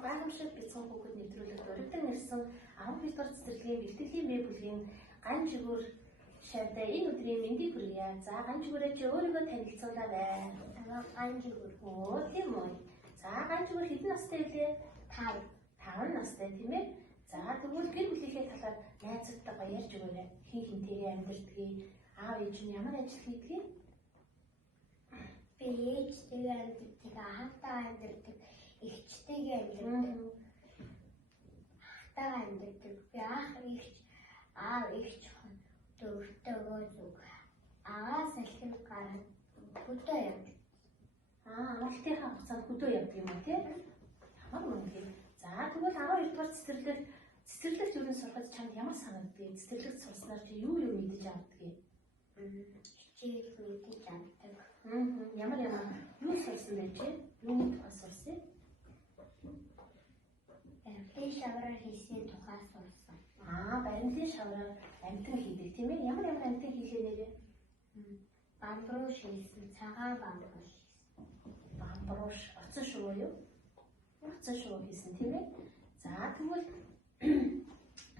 ямар гайхамшиг бяцхан хүүхэд нэвтрүүлэгт өргөдөн ирсэн 11 дугаар цэцэрлэгийн бэлтгэлийн бие бүлгийн ган жигүүр шавьтай энэ өдрийн мэндийг хүргье. За ган жигүүрээ чи өөрийгөө танилцуулаарай. Ган жигүүр. Оо тийм үү. За ган жигүүр хэдэн настай вэ? 5 настай тийм ээ. За тэгвэл гэр бүлийнхээ талаар найзуудтайгаа ярьж өгөөрэй. Хин хинтэйгээ амьдэрдгийг, аав ээж нь ямар ажил хийдгийг? Би ээжтэйгээ амьдэрдэг, аавтайгаа амьдэрдэг, эгчтэйгээ амьдэрдэг. Ахтайгаа амьдэрдэг. Би аав эгч дөрөвтэйгөө зүг. Агаас салхин гараад хөдөө явдаг. Амралтынхаа хугацаанд хөдөө явдаг юм уу тийм? Ямар үнэхээр. За тэгвэл 12 дугаар цэцэрлэгт юу сурахад чамд ямар санагддаг? Цэцэрлэгт сурснаар чи юу мэдэж авдаг? Хичээл мэдэж авдаг. Ямар юу сурсан бэ чи? Юуны тухай сурсан? Баримтын шавраар хийсний тухай сурсан. Баримтын шавраар амтан хийдэг тийм ээ? Ямар амтан хийлээ нэрээ? Бамбрууш хийсэн, цагаан бамбрууш хийсэн. Бамбрууш, оцон шувуу юу? Оцон шувуу хийсэн тийм ээ? За тэгвэл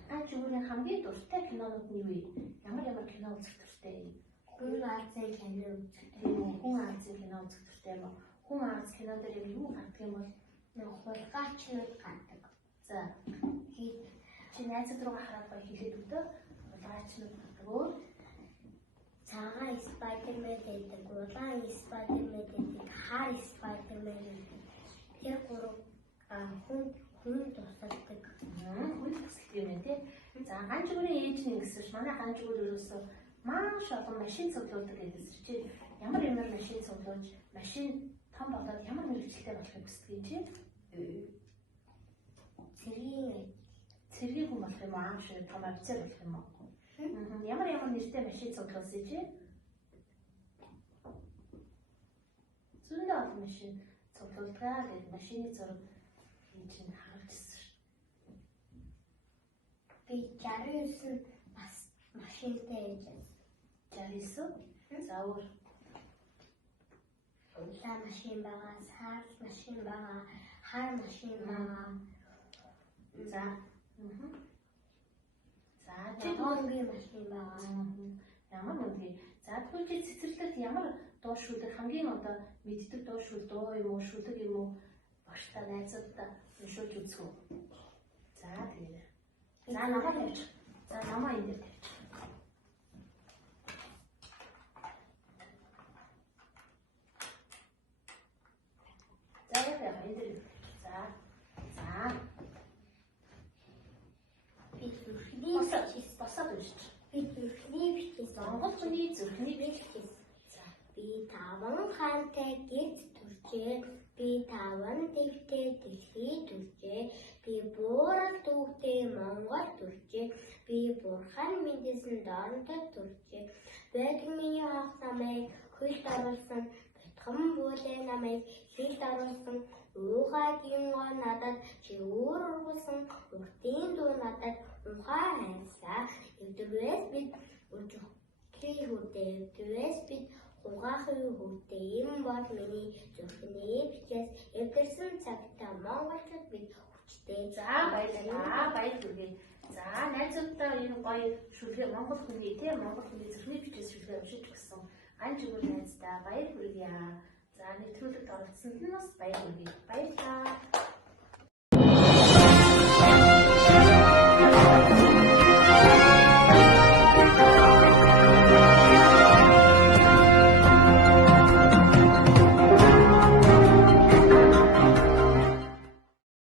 ган жигүүрийн хамгийн дуртай кинонууд нь юу вэ? Ямар кино үзэх дуртай юм? Хүн Азийн кино үзэх. Хүн Азийн кино үзэх дуртай юм уу? Хүн Аз кинон дээр юу гардаг юм бол? Хулгайчнууд гардаг. За чи найзууд руу хараад гоё хэлээд өгдөө. Хулгайчнууд гардаг. Цагаан Спайдермен гэдэг, улаан Спайдермен гэдэг, хар Спайдермен гэдэг. Тэр гурав хүн тусалдаг. Хүн тусалдаг юм тий. За ган жигүүрийн ээж нь ингэсэн ш. Манай ган жигүүр ерөөсөө маш олон машин цуглуулдаг гэсэн чи ямар машин цуглуулж машин том болоод ямар мэргэжилтэй болохыг хүсдэг юм чи? Цэргийн хүн болох юм уу? Аав шиг том офицер болох юм уу? Ямар нэртэй машин цуглуулсан чи? Зөндөө олон машин цуглуулгаа гэдэг машины зураг чинь харагдсан ш. Би 69 бас машинтай ээжээс. 69? За өөр улаан машин байгаа, сар машин байгаа, хар машин байгаа. За. За чигүүрийн машин байгаа. Ямар үнэхээр. За тэгвэл чи цэцэрлэгт ямар дуу шүлэг хамгийн одоо мэддэг дуу шүлэг дуу юм уу, шүлэг юм уу? Багштай найзуудтай уншуулж үзэх үү? За тэгээд. За намаа тавьж. За намаа энэ дээр тавьж. За яа энэ дээр. За. Би зүрхний босоод уншиж. Би зүрхний бичээс Монгол хүний зүрхний бичээс. За би 5 хантай гэрд төржээ. Би 5 дэвтэй дэлхий төржээ. Би буурал дүүхтэй Монгол төржээ. Би бурхан мэдсэн дорнод төржээ. Бэдэн миний ах намайг хөлд оруулсан. Бэтгэн бүлээ намайг хилд оруулсан. Уугагийн гоо надад чи өөр ургуулсан. Уртын дуу надад ухаа хайрлаа. Эвдвээс бид өжөхгүй хөдөөс бид хугаахын хөвтэй юм бол миний зүрхний бичээс эвдэрсэн цагтаа монголчууд бид хүчтэй. За баярлалаа. За найзуудтай энэ гоё шүлгээ монгол хүний зүрхний бичээс шүлгээ уншиж өгсөн ган жигүүр найздаа баяр хүргье. За нэвтрүүлэгт оролцсонд нь бас баяр хүргэе. Баярлалаа.